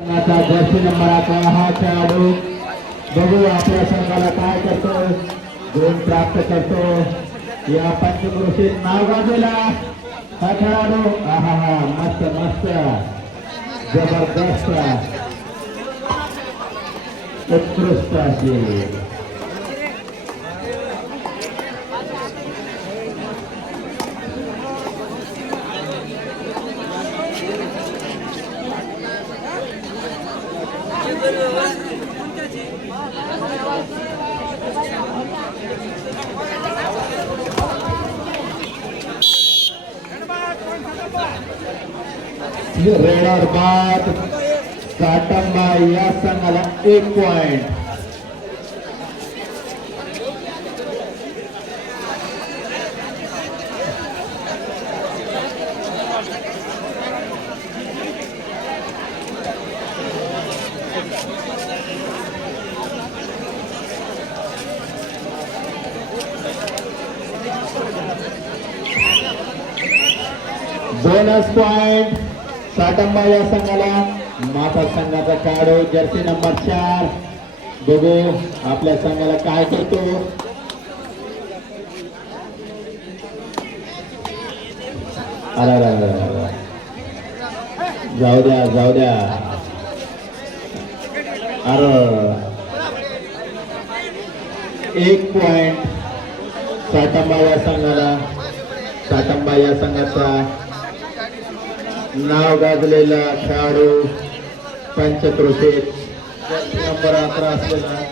Jersey number 11 हा खेळाडू बघू आपल्या संघाला काय करतो, गुण प्राप्त करतो. या पंचक्रोशीत नाव गाजवला हा खेळाडू. हा मस्त मस्त जबरदस्त उत्कृष्ट अशी रेड और बाद काटंबा या संघाला 1 पॉइंट. बोनस पॉइंट काटंबा या संघाला. माता संघाचा खेळाडू जर्सी नंबर 4 बघू आपल्या संघाला काय करतो. अरे जाऊ द्या अरे 1 पॉइंट काटंबा या संघाला. काटंबा या संघाचा नाव गाजलेला खेळाडू पंचक्रोशीत नंबर 11 असलेला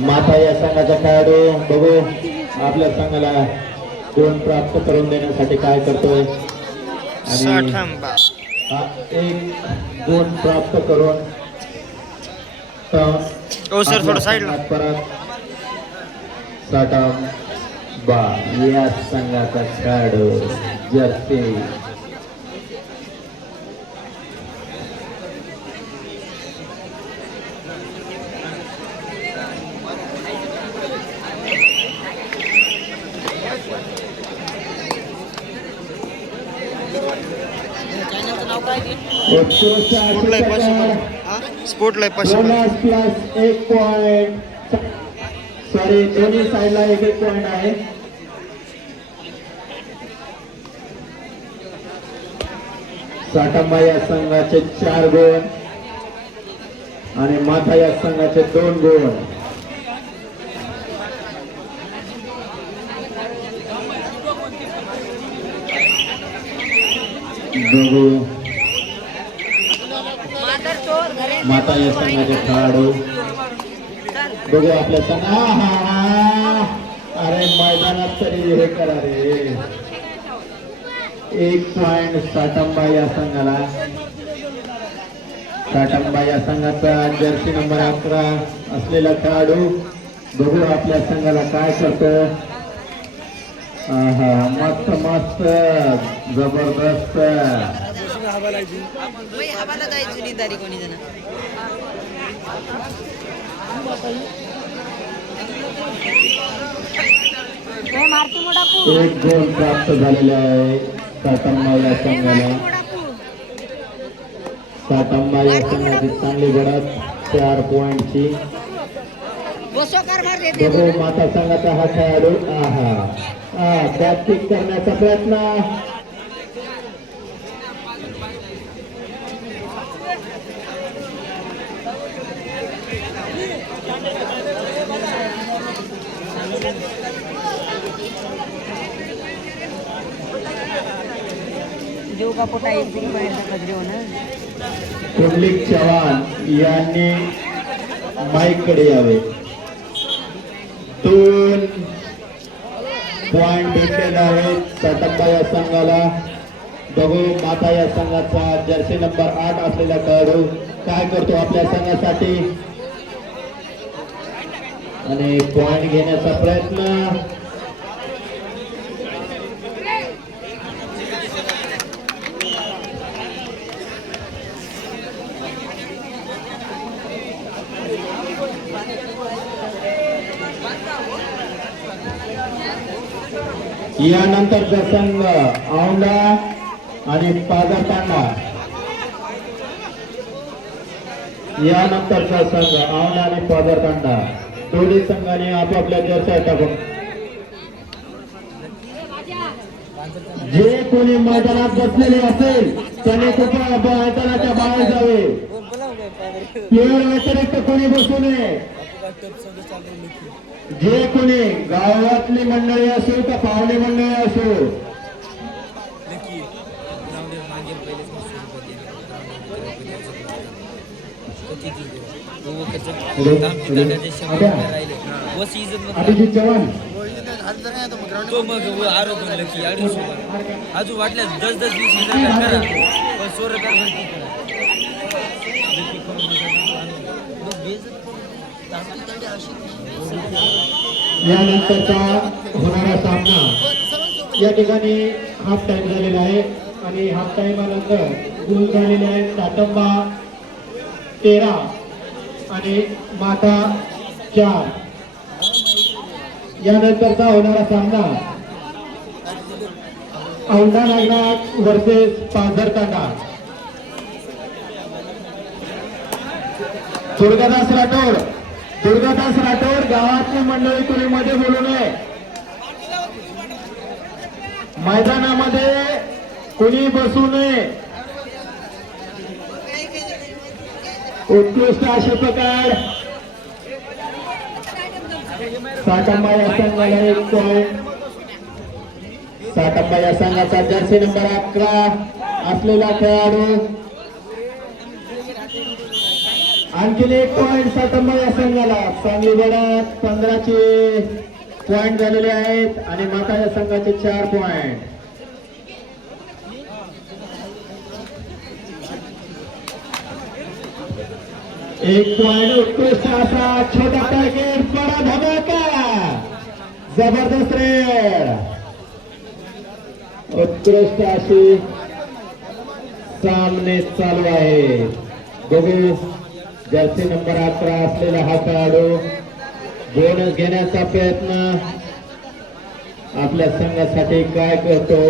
माता या संघाचा खेळाडू बघू आपल्या संघाला गुण प्राप्त करून देण्यासाठी काय करतोय. आणि हा 1 गुण प्राप्त करून परत साठंबा या संघाचा खेळाडू जर्सी स्पोर्टलाइफ प्लस 1 पॉइंट. सॉरी दोन्ही साईडला 1 पॉइंट आहे. साठंबा या संघाचे 4 गुण आणि माथा या संघाचे 2 गुण. बघू माता या संघाचे खेळाडू बघू आपल्या संघ. अरे मैदानात तरी हे करा रे. 1 पॉइंट साठंबा या संघाला. साठंबा या संघाचा जर्सी नंबर 11 असलेला खेळाडू बघू आपल्या संघाला काय करतो. मस्त मस्त जबरदस्त एक गोल प्राप्त झालेले आहे साठंबा या संघाला. साठंबा या संघाची चांगली घडत 4 पॉइंटची. बघू माता संघाचा हा खेळाडू बॅटिंग करण्याचा प्रयत्न. कुंडलिक चव्हाण यांनी माईक कडे यावे. 2 पॉइंट भेटलेला आहे साठंबा या संघाला. बघू माता या संघाचा जर्सी नंबर 8 असलेला खेळाडू काय करतो आपल्या संघासाठी. आणि पॉइंट घेण्याचा प्रयत्न. यानंतरचा संघ औंढा आणि पाझर तांडा. यानंतरचा संघ औंढा आणि पाझर तांडा दोन्ही संघाने आपापल्या जर्सी टाकून जे कोणी मैदानात बसलेले असेल त्याने कृपया मैदानाच्या बाहेर जावे. प्लेयर व्यतिरिक्त कोणी बसू नये. जे कोणी गावातली मंडळी असो का पाहुणे मंडळी असो अभिजित चव्हाण तो मग आरोप की अजून वाटल्यास 10-10 20 करा पण 16 यानंतरचा होणारा सामना या ठिकाणी हाफ टाइम झालेला आहे आणि हाफ टाइमानंतर गुण झालेले आहेत सातंबा 13 आणि माता 4. यानंतरचा होणारा सामना औंढा नागनाथ वर्सेस पाझर तांडा. दुर्गादास राठोड गावातली मंडळी कोणी मध्ये बोलू नये. मैदानामध्ये कोणी बसू नये. उत्कृष्ट असे प्रकार सातंबा या संघाला 1 पॉइंट. सातंबा या संघाचा जर्सी नंबर 11 असलेला खेळाडू. आणखीन 1 पॉइंट सातंबा या संघाला. सांगली वडात 15चे पॉइंट झालेले आहेत आणि माता या संघाचे 4 पॉइंट. एक पॉइंट उत्कृष्ट असा छोटा पॅकेट बडा धमाका जबरदस्त रेड. उत्कृष्ट अशी सामने चालू आहे. बघू जर्सी नंबर 11 असलेला हा खेळाडू बोनस घेण्याचा प्रयत्न आपल्या संघासाठी काय करतो.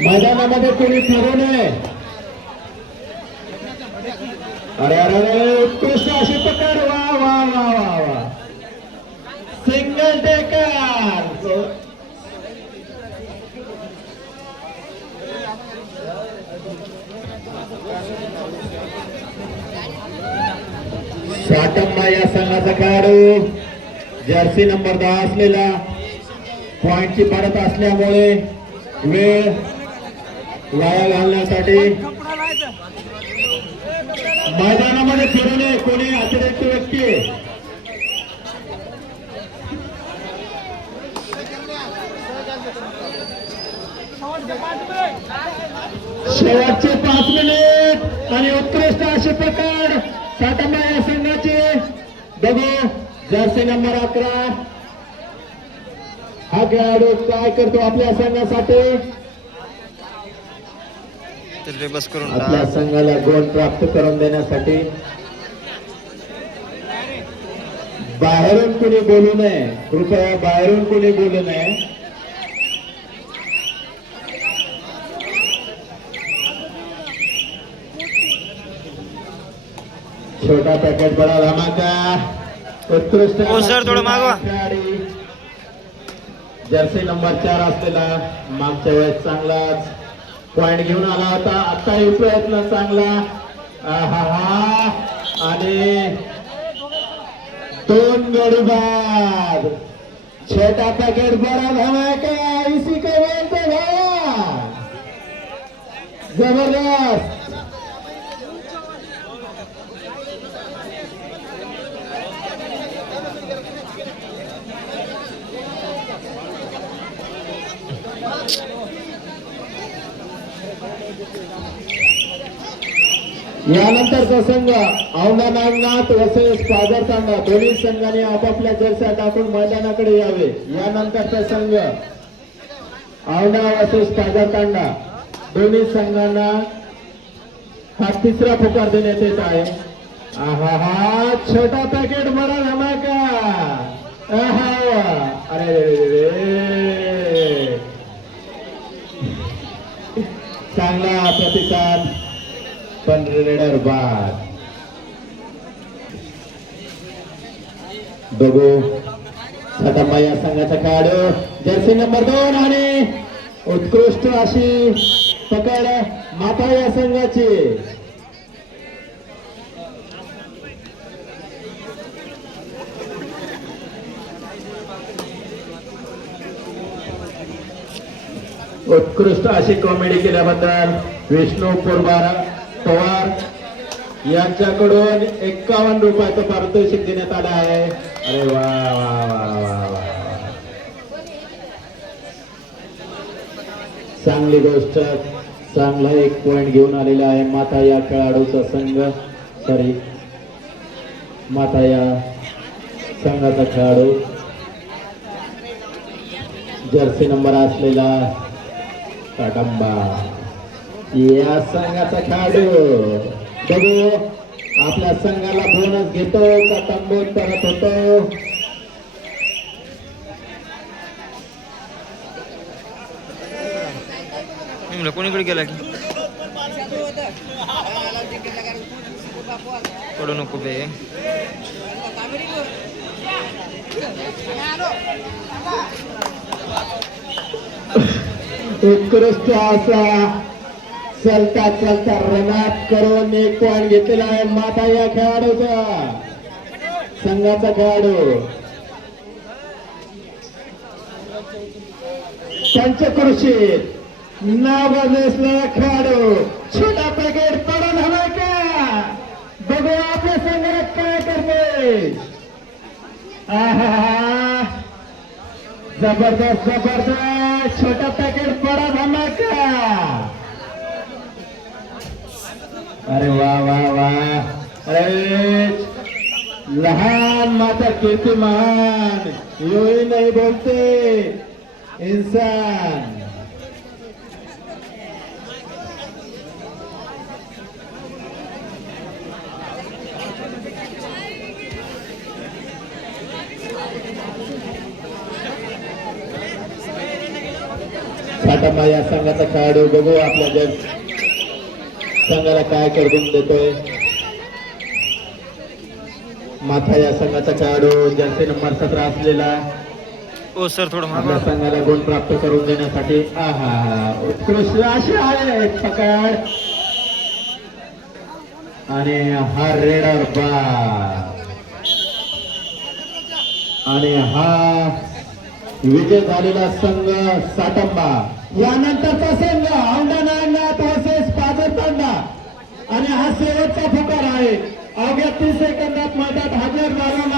मैदानामध्ये कोणी फिरू नये. अरे अरे उत्कृष्ट अशी पकड. वा वा वा वा वा सिंगल टेकर. सातंबा या संघाचा खेळाडू जर्सी नंबर 10 असलेला पॉइंटची परत असल्यामुळे वेळ वाया घालण्यासाठी मैदानामध्ये फिरू नये कोणी अतिरिक्त व्यक्ती. शेवटचे 5 मिनिट आणि उत्कृष्ट अशी पकड सातंबा या संघाची. बघू जर्सी नंबर 11 हा खेळाडू काय करतो आपल्या संघासाठी. आपल्या संघाला गोल प्राप्त करून देण्यासाठी बाहेरून कोणी बोलू नये. कृपया बाहेरून कोणी बोलू नये. छोटा पॅकेट बडा धमाका. उत्कृष्ट खेळाडी जर्सी नंबर 4 असलेला मागच्या वेळेस चांगलाच पॉइंट घेऊन आला होता. आताही प्रयत्न चांगला. हा आणि 2 गडी बाद. छोटा पॅकेट बडा धमाका इसी को बोलते हैं. जबरदस्त. यानंतरचा संघ औंढा नागनाथ वसेस पाझर तांडा दोन्ही संघाने आपापल्या जर्स्या टाकून मैदानाकडे यावे. यानंतरचा संघ औंढा वसेस पाझर तांडा दोन्ही संघांना हा तिसरा पुकार देण्यात येत आहे. आहा छोटा पॅकेट बडा धमाका. अरे चांगला प्रतिसाद पण रेडर बाद. बघू छटाप्पा या संघाचा खेळाडू जर्सी नंबर 2 आणि उत्कृष्ट अशी पकड माता या संघाची. उत्कृष्ट अशी कॉमेडी केल्याबद्दल विष्णू पवार यांच्याकडून 51 रुपयाचं पारितोषिक देण्यात आलं आहे. अरे वा वा वा वा वा, चांगली गोष्ट. चांगला 1 पॉइंट घेऊन आलेला आहे माता या खेळाडूचा संघ. माता या संघाचा खेळाडू जर्सी नंबर असलेला काटंबा या संघाचा खेळाडू. बघू आपल्या संघाला बोनस घेतो का तंबूत परत होतो. कोणीकडे गेला की पडू नको बे. उत्कृष्ट असा चलता चलता रनात करून 1 पॉइंट घेतलेला आहे माता या खेळाडूचा संघाचा खेळाडू. पंचक्रोशीत नाव गाजलेला खेळाडू छोटा पॅकेट पडा झाला का. बघू आपल्या संघाला काय करते. जबरदस्त जबरदस्त छोटा पॅकेट पडा धमाका. अरे वा वा वा. अरे लहान माता कीर्तिमान योही नाही बोलते इंसान. छटाप्पा या संघाचा खेळाडू. बघू आपल्या संघाला काय करून देतोय. माथा या संघाचा खेळाडू जर्सी नंबर 17 असलेला सर थोडं आपल्या संघाला गुण प्राप्त करून देण्यासाठी उत्कृष्ट अशी आहे पकड आणि हा रेडर बाद. आणि हा विजय झालेला संघ साटंबा. यानंतरचा संघ औंढा नागनाथ वर्सेस पाझर तांडा आणि हा शेवटचा पुकार आहे. अवघ्या 30 सेकंदात मैदान हजर झाला.